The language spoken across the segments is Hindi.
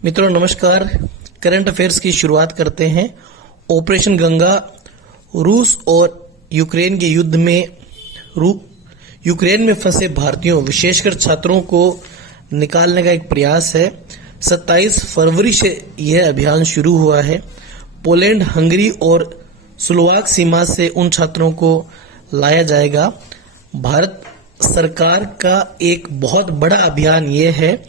मित्रों नमस्कार। करंट अफेयर्स की शुरुआत करते हैं। ऑपरेशन गंगा रूस और यूक्रेन के युद्ध में यूक्रेन में फंसे भारतीयों विशेषकर छात्रों को निकालने का एक प्रयास है। 27 फरवरी से यह अभियान शुरू हुआ है। पोलैंड, हंगरी और स्लोवाक सीमा से उन छात्रों को लाया जाएगा। भारत सरकार का एक बहुत बड़ा अभियान यह है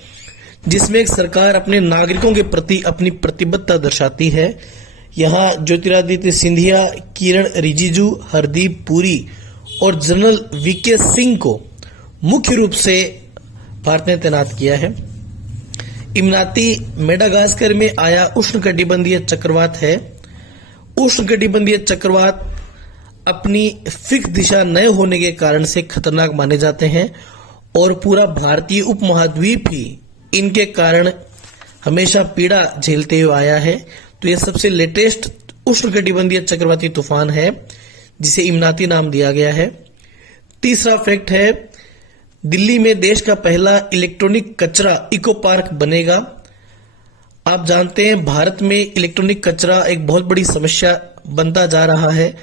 जिसमें एक सरकार अपने नागरिकों के प्रति अपनी प्रतिबद्धता दर्शाती है। यहाँ ज्योतिरादित्य सिंधिया, किरण रिजिजू, हरदीप पुरी और जनरल वीके सिंह को मुख्य रूप से भारत ने तैनात किया है। इमराती मेडागास्कर में आया उष्णकटिबंधीय चक्रवात है। उष्णकटिबंधीय चक्रवात अपनी फिक्स दिशा न होने के कारण से खतरनाक माने जाते हैं और पूरा भारतीय उपमहाद्वीप ही इनके कारण हमेशा पीड़ा झेलते हुए आया है। तो यह सबसे लेटेस्ट उष्णकटिबंधीय चक्रवाती तूफान है जिसे इमराती नाम दिया गया है। तीसरा फैक्ट है, दिल्ली में देश का पहला इलेक्ट्रॉनिक कचरा इको पार्क बनेगा। आप जानते हैं भारत में इलेक्ट्रॉनिक कचरा एक बहुत बड़ी समस्या बनता जा रहा है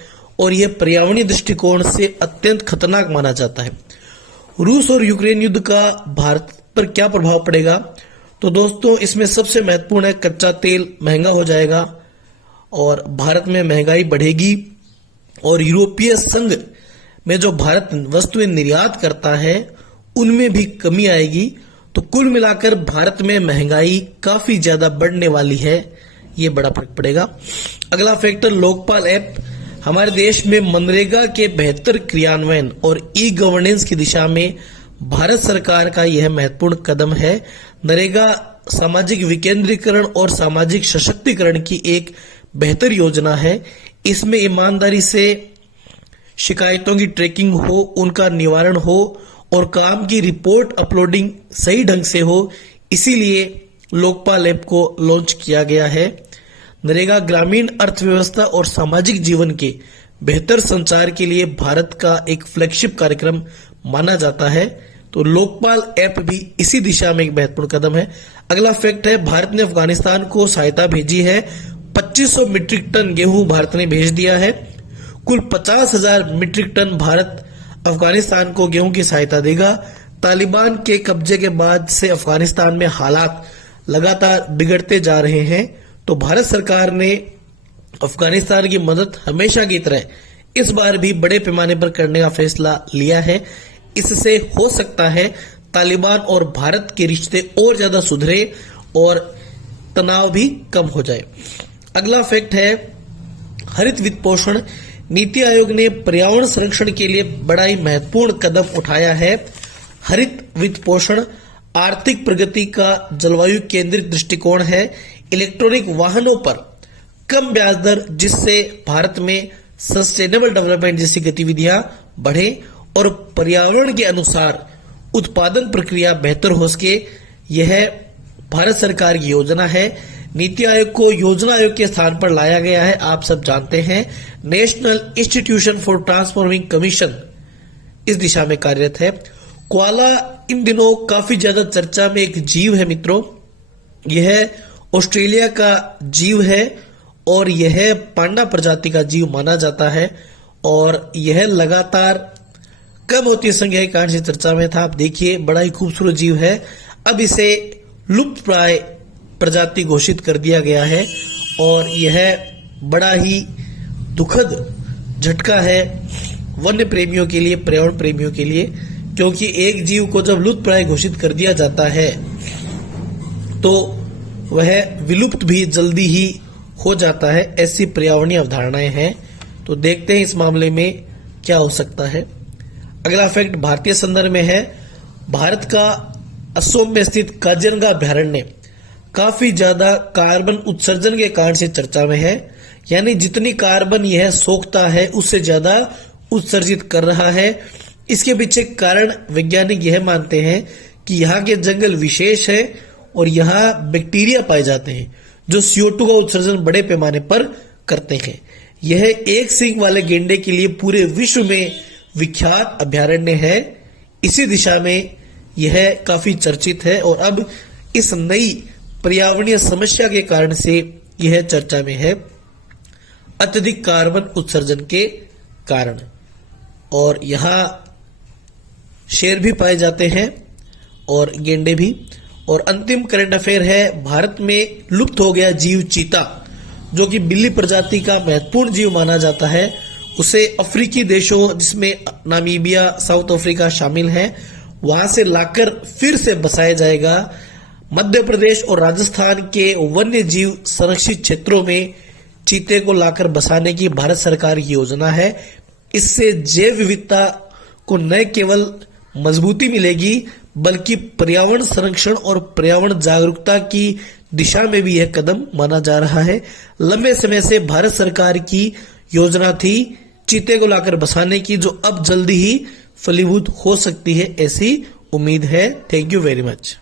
और यह पर्यावरणीय दृष्टिकोण से अत्यंत खतरनाक माना जाता है। रूस और यूक्रेन युद्ध का भारत पर क्या प्रभाव पड़ेगा? तो दोस्तों इसमें सबसे महत्वपूर्ण है, कच्चा तेल महंगा हो जाएगा और भारत में महंगाई बढ़ेगी और यूरोपीय संघ में जो भारत वस्तुएं निर्यात करता है उनमें भी कमी आएगी। तो कुल मिलाकर भारत में महंगाई काफी ज्यादा बढ़ने वाली है, ये बड़ा फर्क पड़ेगा। अगला फैक्टर, लोकपाल ऐप हमारे देश में मनरेगा के बेहतर क्रियान्वयन और ई गवर्नेंस की दिशा में भारत सरकार का यह महत्वपूर्ण कदम है। नरेगा सामाजिक विकेंद्रीकरण और सामाजिक सशक्तिकरण की एक बेहतर योजना है। इसमें ईमानदारी से शिकायतों की ट्रैकिंग हो, उनका निवारण हो और काम की रिपोर्ट अपलोडिंग सही ढंग से हो। इसीलिए लोकपाल ऐप को लॉन्च किया गया है। नरेगा ग्रामीण अर्थव्यवस्था और सामाजिक जीवन के बेहतर संचार के लिए भारत का एक फ्लैगशिप कार्यक्रम माना जाता है। तो लोकपाल ऐप भी इसी दिशा में एक महत्वपूर्ण कदम है। अगला फैक्ट है, भारत ने अफगानिस्तान को सहायता भेजी है। 2500 मीट्रिक टन गेहूं भारत ने भेज दिया है। कुल 50,000 मीट्रिक टन भारत अफगानिस्तान को गेहूं की सहायता देगा। तालिबान के कब्जे के बाद से अफगानिस्तान में हालात लगातार बिगड़ते जा रहे हैं। तो भारत सरकार ने अफगानिस्तान की मदद हमेशा की तरह इस बार भी बड़े पैमाने पर करने का फैसला लिया है। इससे हो सकता है तालिबान और भारत के रिश्ते और ज्यादा सुधरे और तनाव भी कम हो जाए। अगला फैक्ट है, हरित वित्त पोषण नीति आयोग ने पर्यावरण संरक्षण के लिए बड़ा ही महत्वपूर्ण कदम उठाया है। हरित वित्त पोषण आर्थिक प्रगति का जलवायु केंद्रित दृष्टिकोण है। इलेक्ट्रॉनिक वाहनों पर कम ब्याज दर, जिससे भारत में सस्टेनेबल डेवलपमेंट जैसी गतिविधियां बढ़े और पर्यावरण के अनुसार उत्पादन प्रक्रिया बेहतर हो सके। यह भारत सरकार की योजना है। नीति आयोग को योजना आयोग के स्थान पर लाया गया है। आप सब जानते हैं national institution for transforming commission इस दिशा में कार्यरत है। कोआला इन दिनों काफी ज्यादा चर्चा में एक जीव है मित्रों। यह ऑस्ट्रेलिया का जीव है और यह पांडा प्रजाति का जीव माना जाता है और यह लगातार कम होती संख्या के कारण से चर्चा में था। आप देखिए बड़ा ही खूबसूरत जीव है। अब इसे लुप्त प्राय प्रजाति घोषित कर दिया गया है और यह बड़ा ही दुखद झटका है वन्य प्रेमियों के लिए, पर्यावरण प्रेमियों के लिए, क्योंकि एक जीव को जब लुप्त प्राय घोषित कर दिया जाता है तो वह विलुप्त भी जल्दी ही हो जाता है। ऐसी पर्यावरणीय अवधारणाएं हैं। तो देखते हैं इस मामले में क्या हो सकता है। अगला फैक्ट भारतीय संदर्भ में है। भारत का असम में स्थित काजीरंगा अभ्यारण्य काफी ज्यादा कार्बन उत्सर्जन के कारण से चर्चा में है। यानी जितनी कार्बन यह सोखता है उससे ज्यादा उत्सर्जित कर रहा है। इसके पीछे कारण वैज्ञानिक यह मानते हैं कि यहाँ के जंगल विशेष है और यहाँ बैक्टीरिया पाए जाते हैं जो CO2 का उत्सर्जन बड़े पैमाने पर करते हैं। यह एक सींग वाले गेंडे के लिए पूरे विश्व में विख्यात अभ्यारण्य है। इसी दिशा में यह काफी चर्चित है और अब इस नई पर्यावरणीय समस्या के कारण से यह चर्चा में है, अत्यधिक कार्बन उत्सर्जन के कारण। और यहाँ शेर भी पाए जाते हैं और गेंडे भी। और अंतिम करंट अफेयर है, भारत में लुप्त हो गया जीव चीता, जो कि बिल्ली प्रजाति का महत्वपूर्ण जीव माना जाता है, उसे अफ्रीकी देशों जिसमें नामीबिया, साउथ अफ्रीका शामिल है, वहां से लाकर फिर से बसाया जाएगा। मध्य प्रदेश और राजस्थान के वन्य जीव संरक्षित क्षेत्रों में चीते को लाकर बसाने की भारत सरकार की योजना है। इससे जैव विविधता को न केवल मजबूती मिलेगी, बल्कि पर्यावरण संरक्षण और पर्यावरण जागरूकता की दिशा में भी यह कदम माना जा रहा है। लंबे समय से भारत सरकार की योजना थी चीते को लाकर बसाने की, जो अब जल्दी ही फलीभूत हो सकती है, ऐसी उम्मीद है। Thank you very much.